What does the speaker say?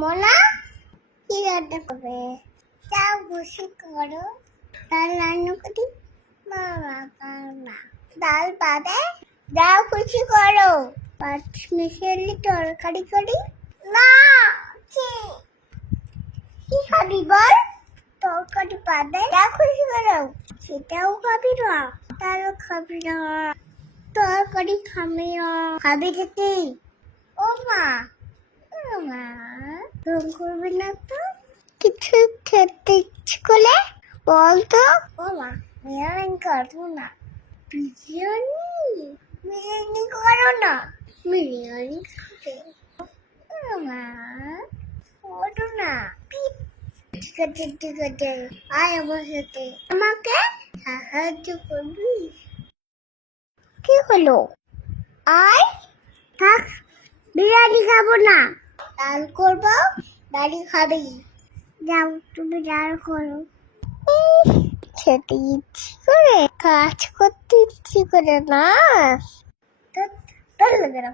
মোনা কি রান্না করবে? যাও খুশি করো। ডাল রান্না করি। বাবা বাবা ডাল পাবে? যাও খুশি করো। পাঁচ মিশালি তরকারি করি না। কি খাবি বল? তরকারি পাবে? যাও খুশি করো। সেটাও খাবি না? তাহলে খাবি না। তরকারি খাবি না। খাবি কি? ও মা, মা রং করবি না তো? কিছু খেতে ইচ্ছে করলে বলতো। ও মা, বিরিয়ানি করবো না। বিরিয়ানি করো না। বিরিয়ানি খাবে? ও মা, করো না। ঠিক আছে ঠিক আছে, আয় আমার সাথে। আমাকে সাহায্য করবি? কি হলো? আয়। থাক, বিরিয়ানি খাবো না। ডাল করবো, ডালি খাবি। যাও তুমি ডাল করো। খেতে ইচ্ছে করে, কাজ করতে ইচ্ছে করে না। তো ভালো লাগে না।